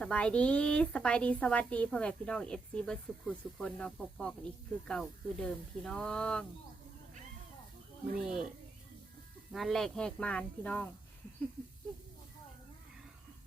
สบายดีสบายดีสวัสดีพ่อแม่พี่น้องเอฟซีเบิร์ดสุขุสุคนเนาะพบพอกันอีกคือเก่าคือเดิมพี่น้องมื่อนี้งานแรกแหกมานพี่น้อง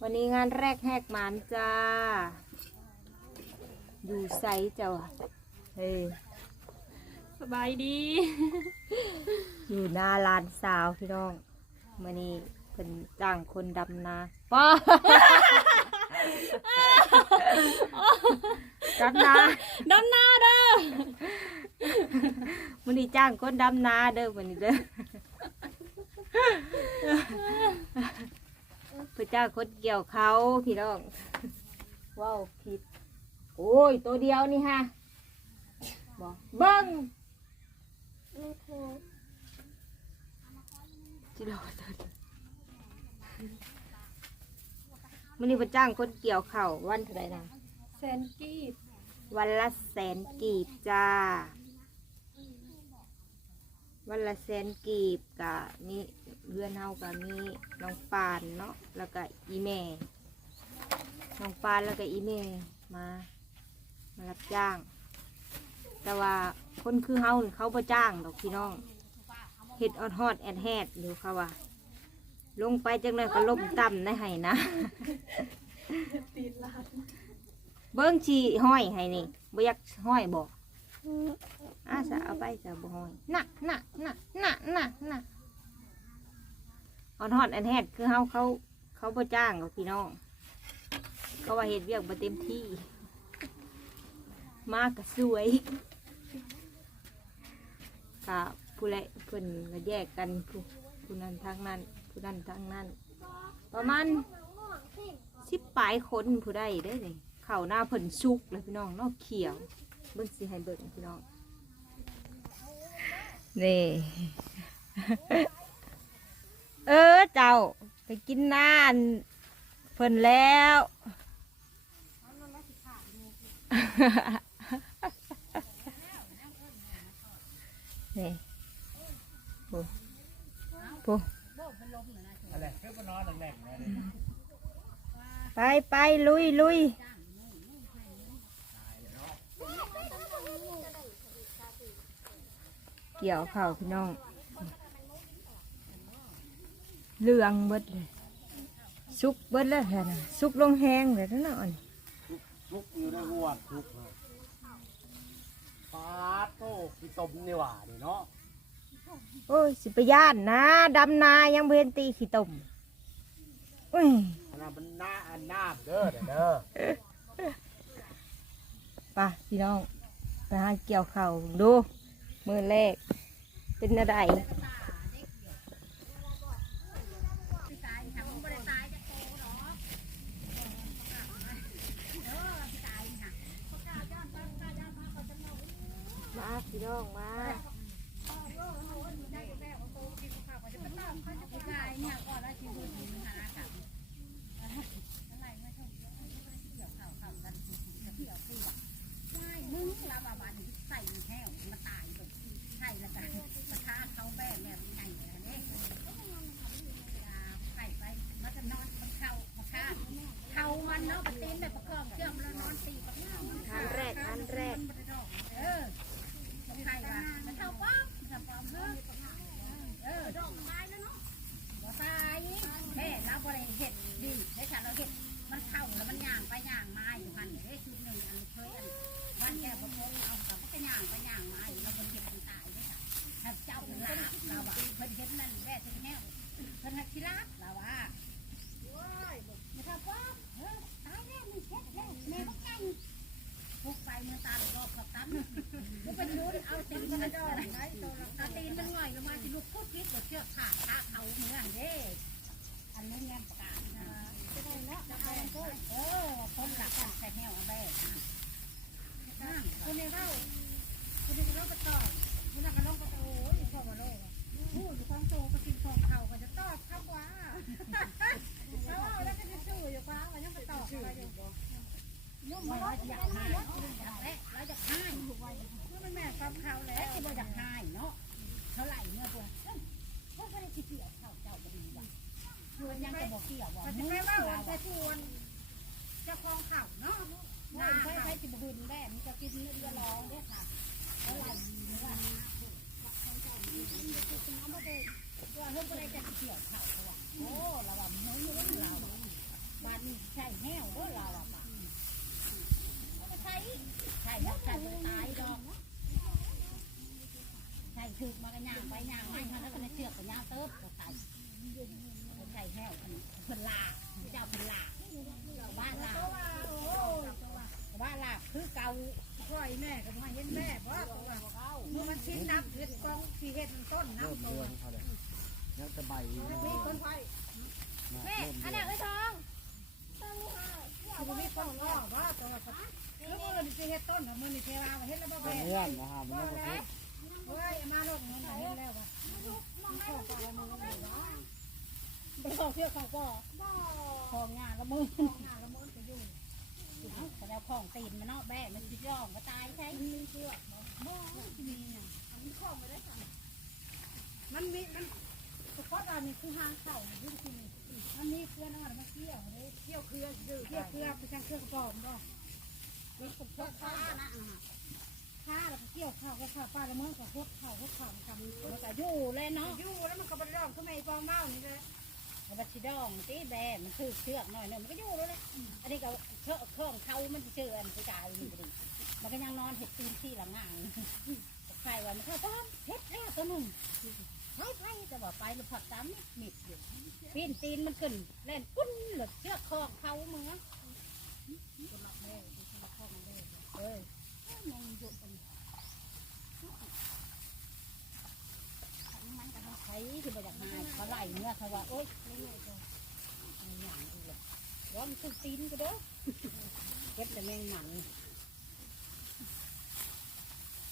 วันนี้งานแรกแหกมานจ้า อยู่ไซเจ้าอะเฮ้ยสบายดี อยู่หน้าร้านสาวพี่น้องมื่อนี้เพิ่นจ้างคนดำนาป้า ดำนาดำหน้าเด้อมื่อนี้จ้างคนดำนาเด้อมื่อนี้เด้อเพื่อจ้างคนเกี่ยวเขาพี่น้องว้าวผิด โอ้ย ตัวเดียวนี่ฮะบอกเบิ้งจิโร่ตัวเดียว มื่อนี้เพื่อจ้างคนเกี่ยวเขาววันเท่าไหรนะแซนกีบวันละแสนกีบจ้า วันละแสนกีบกับนี่เพื่อนเฮากับมีน้องปานเนาะแล้วก็อีแม่ น้องปานแล้วก็อีแม่มามารับจ้าง แต่ว่าคนคือเฮานี่เขาประจ้างดอกพี่น้องเห็ดออดฮอดแอดแฮดอยู่เขาว่า ลงไปจังเลยก็ล้มต่ำในไห้นะ ตีนลาดเบิ้งชีห้อยให้นี่บ่อยากห้อยบอกอาสาเอาไปสาบ่ห้อยน่ะน่ะน่ะน่ะน่ะน่ะออนฮอดอันแฮดคือเฮาเขาเขาบ่จ้างกับพี่น้อง เขาว่าเฮ็ดเวียกบ่เต็มที่ มากก็สวยก็ผู้ใดเพิ่นก็แยกกันผู้ผู้นั้นทางนั้น ผู้นั้นทางนั้น ประมาณสิบปลายคนผู้ใดได้เลยเข่าหน้าเพิ่นชุกเลยพี่น้องนอกเขียวเบิ่งสิให้เบิ่งพี่น้องนี่ เออเจ้าไปกินน้านเพิ่นแล้วนี่โอ้ โหอะไรเพื่อมานอนแหลกๆเลยไปไปลุยลุยเกี่ยวเข่าพี่น้องเหลืองเบิดเลยสุกเบิดแล้วแค่น่ะสุกลงแหงเลยทั้งนั้นทุกอยู่ในหัวทุกเลยปาดโต้พี่ตมนี่หว่านี่เนาะ โอ้ยสิไปย่านนะดำนายังเบเห็นตีขี้ตุ่มอุ้ยอันนั้นมันหน้าอันหน้าเด้อเด้อไป่ะพี่น้องไปหาเกี่ยวเข่าวดูมือแรก เป็นอะไรมาพี่น้องมา มึงลาบาบานใส่แห้วมาตายแบบใช่แล้วกันกระทาเขาแบ่แบบใหญ่เลยเนี่ยใส่ไปมันจะนอนมันเข้ามาฆ่าเขามันเนาะปตีนแบบประกอบเชื่อมแล้วนอนตีประกอบ อันแรกอันแรก เออใครว่ามันเท่าป้อมจะป้อมเพิ่มเออดอกตายแล้วเนาะบ่ตายแค่เราบริเห็ดดีได้ฉันเราเห็ดมันเข้าแล้วมันย่างไปย่างมาอยู่พันเด้ชุดหนึ่งอันเคยอัน วันแก่พระพงเอากับก็ย่างไปย่างมาอยู่แล้วคนเห็นคนตายด้วยค่ะถ้าเจ้าเป็นลาบเราว่าเพิ่นเห็นนั่นแว่ถึงแห้วเพิ่นหักขี้ลาบเราว่าไม่ทำว่าเออตายแล้วมีเช็ดแล้วแม่ก็ไก่พุกไปเมื่อตาไปรอบขอบตั้มมันเป็นลุ้นเอาตีนมันดอกเอาตีนมันง่อยลงมาสิลูกพูดพิษกับ เชือกขาด ที่เกี่ยวข้าวเจ้าบดีว่ะเพื่อนยังจะบอกเกี่ยวว่ามึงไปว่าวันจะชวนจะคลองเข่าเนาะหน้าไม่ใช่าจิบบุญแม่มันจะกินเนื้อร้องด้วยค่ะอะไวไหลเนี่ยว่าเพิ่งก็ได้จะเกี่ยวข้าวเขาว่ะโอ้เราว่ามึงมึเราบ้านใช่แห้วเด้อเราอะป่ะใช่ใช่แล้วใช่ตายดอก ถูกมากันย่างไปย่างไม่เขาแล้วก็ในเชือกกันย่างเติบก็ใส่ใช่แห้วเพิ่นลาเจ้าเพิ่นลาบ้านลาบ้านลาคือเก่าพ่อยแม่ก็มาเห็นแม่บ่ตัวเมื่อมันชิ้นน้ำเห็ดกองที่เห็ดต้นน้ำตัวอนเขาเลยยังจะใบมีคนไฟแม่อันนี้คือมีคนอ้อว่าตัวแล้วมื่อนี่เห็ดต้นมื่อนี่เทวาเห็ดแล้วบ่เป็แม่นเพื่อนนะฮะมันก็คือเฮ้ยมาเห็นแล้วว่ะข้าวปลามือเลยว่าบ่ต้องเที่ยวข้าวปลาของงานละมือหน้าละมื้อจะอยู่แต่แล้วของตีนมันเนาะแบ่มันสิร้องก็ตายใช่มีเชือกบ่มีอะมันข้อมาได้สั่งมันมีมันเฉพาะเรานี่คือห้างเข่าที่ที่นี่มันมีเครื่องนั่นมันเกี่ยวเลยเกี่ยวเครื่องเกี่ยวเครื่องไปทางเครื่องกระป๋อมบ่แล้วก็พวกข้านะข้าแล้ว ก็เกี่ยวข้าวก็ข้าวปลาละเมื่อก็พวกข้าวพวกข้าวทำมันก็อยู่เลยเนาะอยู่แล้วมันก็เป็นร่องขึ้นมาอีปองเมานี่เลยมันสิร้องตีแบมันคือเชือกหน่อยนึงมันก็อยู่เลยอันนี้ก็เครื่องเครื่องเขามันเชื่ออันสิตายนี่บ่ดีมันก็ยังนอนเห็ดตีนที่หลังงานใครว่ามันเข้าป้อมเฮ็ดแล้วตัวนึงไปไปจะบอกไปหรือผักตามนิดนิดอยู่ปีนตีนมันขึ้นเล่นปุ้นหลุดเชือกคองเขาเมึงอะเอ้ยมันอยู่กันมันก็ใช้ที่บริจาคให้ เขาไล่เนื้อเขาว่าโอ๊ยไม่ไงก็เอาอย่างนี้เลยร้อนขึ้นตีนก็เด้อเก็บแต่แมงหมัน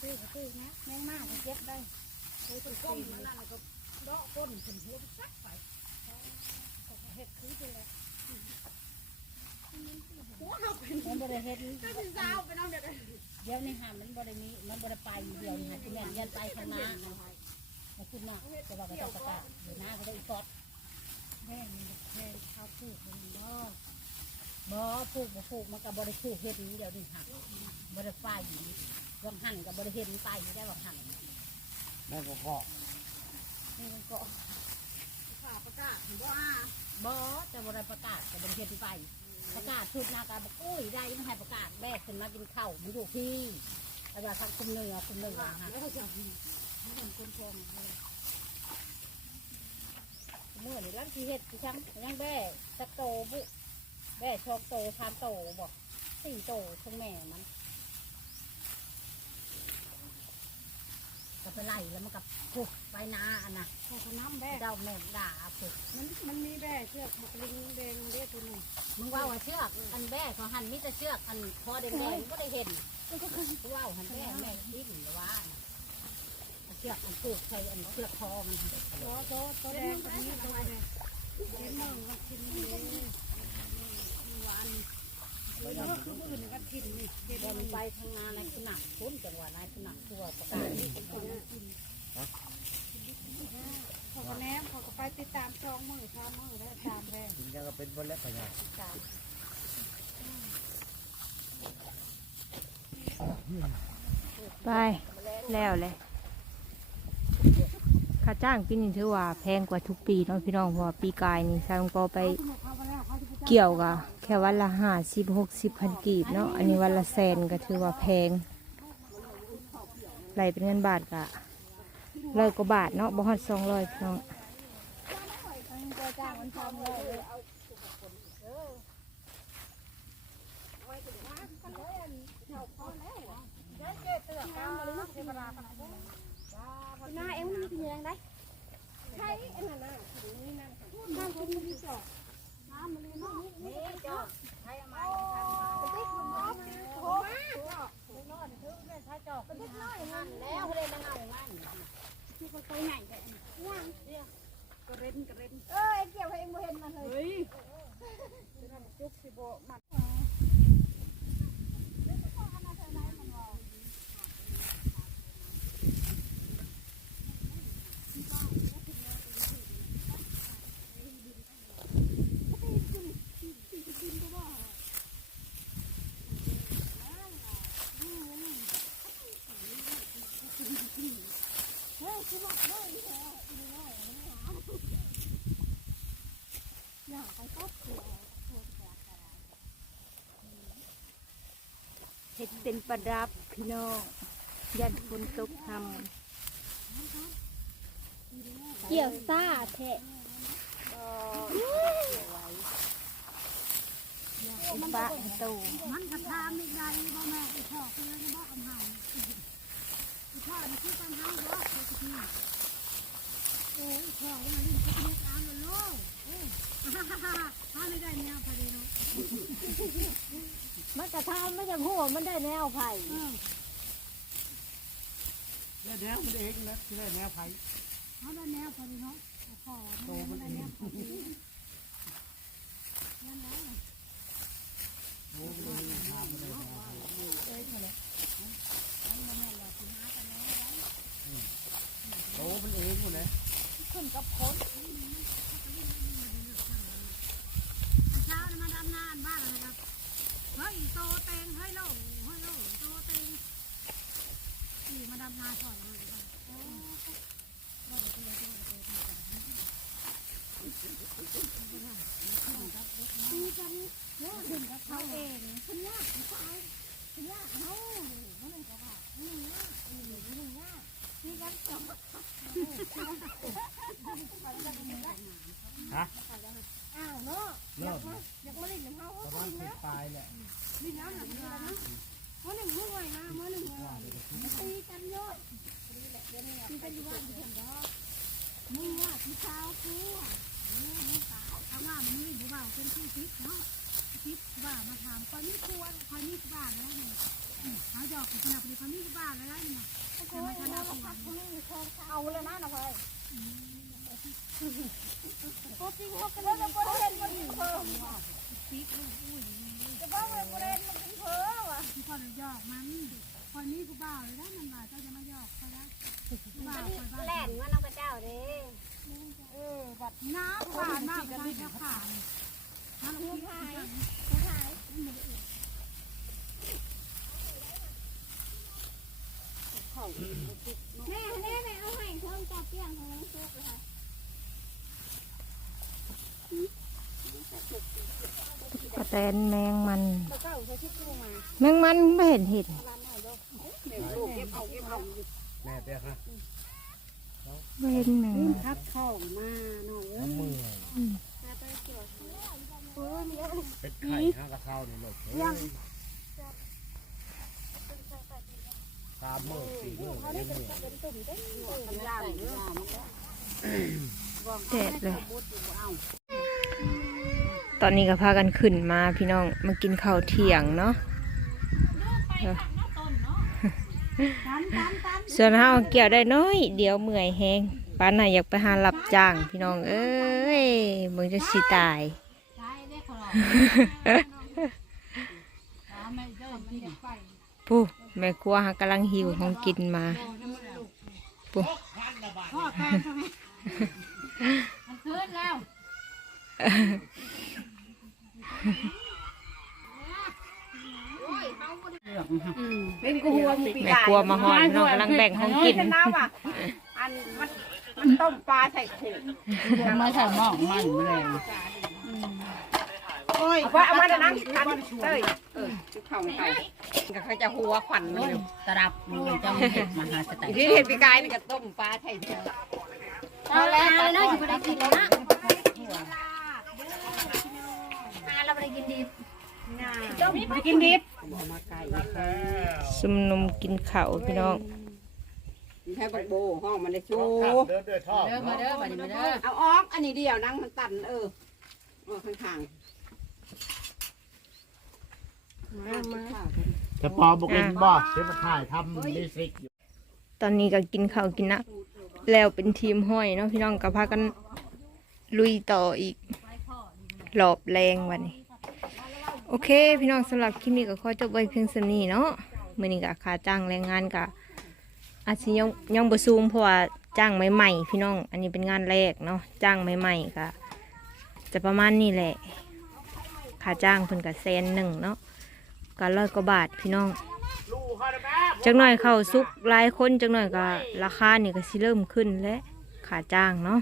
ซื้อก็ซื้อนะแมงมากก็เก็บได้ซื้อตัวก้มมันนั่นก็ดอกก้นถึงหัวไปซักไปเห็ดคือไปเลยมันบริเห็ดสาวไปน้องเด็กเดี๋ยวนี้หามันบริมีมันบริไปเดี๋ยวนี้หาที่แม่ยันไปข้างหน้า มาขึ้นมาจะว่าไปจะประกาศเดี๋ยวหน้าเขาได้อีกอดแม่นี่แม่ข้าวผูกมันเนาะบ่ผูกบ่ผูกมันกับบริผูกเฮ็ดนี้เดี๋ยวนี้หักบริไปวังหั่นกับบริเฮ็ดไปได้วังหั่นแม่ก็เกาะนี่มันก็ข้าวประกาศว่าบ่จะบริประกาศกับบริเฮ็ดไปประกาศชุดนาการบกุ้ยได้ยังให้ประกาศแบกขึ้นมากินข้าวมันอยู่ที่อาจารย์ทักคุมเหนือคุมเหนือฮะ แล้วก็จะมันคนทองเลยเมื่อนี่ร้านที่เฮ็ดที่ช้ำยังแบ่ตะโตบุแบ่ชอกโตทานโตบอกสี่โตทั้งแม่มันก็ไปไล่แล้วมันกับพุกไปนาอันน่ะข้าน้ำแบ่เจ้าแม่ด่าพุกมันมันมีแบ่เชือกมันลิงแดงเรียกตัวนึงมึงว่าว่าเชือกอันแบ่เขาหันมิจะเชือกอันพอแดงๆก็ได้เห็นว่าหันแบ่แม่ดิ้นหรือว่าน่ะ ชือกอันปลูกใส่อันเชือกคอมันหั่นตัวโตแดงตัวนี้ตัวแดงเห็นมั่งก็กินนี่หวานเลยก็คืออื่นก็กินนี่เดี๋ยวมัมันไปทางนานในขนาดคุ้นจังหวะในขนาดตัวประกาศนี่เป็นคนเขาก็แนมขาก็ไปติดตามช่องมือช่องมือแล้วตามแบ่กินยังก็เป็นบนเล็กขยะการไป แล้วเลย จ้างปีนี้ถือว่าแพงกว่าทุกปีเนาะพี่น้องเพราะว่าปีกายนี่ซาลงก็ไปเกี่ยวกับแค่วันละห้าสิบหกสิบพันกีบเนาะอันนี้วันละแสนก็ถือว่าแพงไหลเป็นเงินบาทกะร้อยกว่าบาทเนาะบ่ฮอดสองร้อยพี่น้อง หน้าเอ็มมันกินยังไงใช่เอ็มน่ะนี่นั่นนั่นกินที่จอกน้ำมันเลยน้องนี่จอกให้เอามาติ๊กมันน้องโถมาถ้าจอกเป็นน้อยมันแล้วเลยมาเอามันที่เขาตัวใหญ่แต่ย่างกระเร็นกระเร็นเออเกี่ยวให้เอ็มเห็นมันเลยเฮ้ยจุกสิโบมัน เผื่รเห็ดเป็นประดับพี่น้องยันฝนตกทำเกี่ยวซ่าแทะปะโตมันกระทาไม่ได้บ่แม่ไอพ่อคือเลยบ่อำหาง อีพ่อนี่คือปัญหาบ่ปกติโอ้ยพ่อมันลิ้นกินเล็กอ่านแล้วโลเอ้ยฮ่าฮ่าฮ่าฮ่าไม่ได้แนวพอดีเนาะมันกระทำไม่จะหัวมันได้แนวไผ่เออแล้วแนวมันเองนะที่ได้แนวไผ่เขาได้แนวพอดีเนาะพ่อมันได้แนวพอดีนั่นแหละโอ้มันเองทำมันได้แนวไผ่โอ้มันเองหมดเลย กับคนเช้านี่มาดำนานบ้านอะครับ เฮ้ยโตเตงเฮ้ยโลเฮ้ยโลโตเตงนี่มาดำนาก่อนเลยเขาเองคุณยากคุณชายคุณยากเขาเขาเลยก็ว่านี่ยากนี่ยากนี่กันจบ ฮะอ้าวเนาะเริ่มอยากมาเล่นกับเขาประมาณสิบปลายแหละนี่น้ำหนักเยอะนะมื่อหนึ่งมื่อไหร่นะมื่อหนึ่งตีกันเยอะตีกันอยู่บ้านที่เห็นดอกมึงว่าที่เช้ากูอะมึงสาวทำงานมึงนี่ผู้บ่าวเป็นที่ทิพย์เนาะทิพย์บ่ามาถามคอยนี่ควรคอยนี่บ้านแล้วนี่เขาหยอกกันขนาดนี้คอยนี่บ้านแล้วนี่ แต่ไม่ทันได้ควรเอาเลยนะนะไผ่ก็จริงเขาก็เลยก็เห็นคนเพิ่มทิพย์อุ้ย จะบอกเลยประเด็นมันเป็นเพ้อว่ะ ที่คอยหยอกมันคอยนี่ผู้บ่าวเลยนะมันบ่าเจ้าจะมาหยอกคอยนะผู้บ่าวคอยบ้าน แล่นว่าน้องพระเจ้าเด้เออบัด น้ำผ่านมากไปทางแค่ผ่านน้ำ ผู้ ที่ ชา ผ่าย น ผู้ชาย แม่แม่แม่เอาให้เพิ่มจับเปี้ยงของน้องซุกเลยค่ะ กระแต นแมงมันแล้วก็ใช้ชิดตู้มาแมงมันไม่เห็นเห็นแม่เปียกนะไม่เห็นแมงมันครับเข้ามาหน่อยน้ำมือมาไปเกี่ยวเป็ดไข่ห้ากระเท้านี่หลบสามมือสี่มือยังมือแดดเลยต อนนี้ก็พากันขึ้นมาพี่น้องมากินข้าวเที่ยงเนาะเออส่วนเฮาเกี่ยวได้น้อย เดี๋ยวเมื่อยแฮงป้าน่ะอยากไปหารับจ้างพี่น้องเอ้ยมึงจะสิตายปูแม่ครัวหากำลังหิวของกินมาปูพ่อแฟนใช่ไหมมันขึ้นแล้ว เป็นกูหัวมึงปีแม่ครัวมาหอนพี่น้องกำลังแบ่งของกินน้ำอะอันมันมันต้มปลาใส่ถุงมาใส่หม้อมันแรงเอาไว้เอามาเดี๋ยวนั้นกันเต้ยเออจุดเข่าไข่ก็เขาจะหัวขวัญมันอยู่ตรับเลยเจ้าเห็ดมหาสติที่เห็นปีกายนี่ก็ต้มปลาใส่ถุงเอาแล้วเลยนะจะไปได้กินเลยนะอาเราไปได้กินดิบ ต้ม ไปกินดิบซุมนมกินข้าวพี่น้องใช้บักโบห้องมันได้ชูเดินด้วยท่อเด้อมาเด้อมาดิมาเด้อเอาออกอันนี้เดียวนั่งมันตันเออออกข้างๆมามาจะปอบอกเองบ่เชฟมาถ่ายทำมิวสิกอยู่ตอนนี้ก็กินข้าวกินนะแล้วเป็นทีมห้อยเนาะพี่น้องก็พากันลุยต่ออีกหลอบแรงวันนี้โอ เค พี่น้องสำหรับคลิปนี้ก็ขอจบไว้เพียงสนี้เนาะมือนี้ก็ค่าจ้างแรงงานก็อาจสิยังยังบ่สูงเพราะว่าจ้างใหม่ๆพี่น้อง อันนี้เป็นงานแรกเนาะจ้างใหม่ๆก็จะประมาณนี้แหละค่าจ้างเพิ่นก็แสนหนึ่งเนาะก็ร้อยกว่าบาทพี่น้องลูกเขาได้แม่จักหน่อยเข้าซุกหลายคนจักหน่อยก็ราคานี่ก็สิเริ่มขึ้นและขาจ้างเนาะ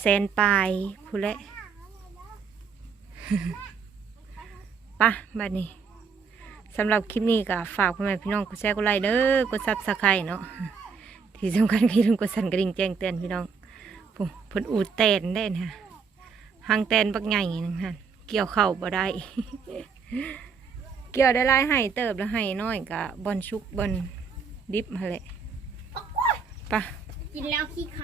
แสนปลายผู้และ ปะบัดนี้สำหรับคลิปนี้ก็ฝากพ่อแม่พี่น้องกดแชร์กดไลค์เด้อกดซับสไครต์เนาะที่สำคัญคือลืมกดสั่นกระดิ่งแจ้งเตือนพี่น้องผมผลอูดแตนได้นะหางแตนบักใหญ่นึงฮะเกี่ยวเข่าบ่ได้ เกี่ยวได้หลายให้เติบแล้วให้น้อยกะบอนชุกบอนดิบมาแหละปะกินแล้วขี้ข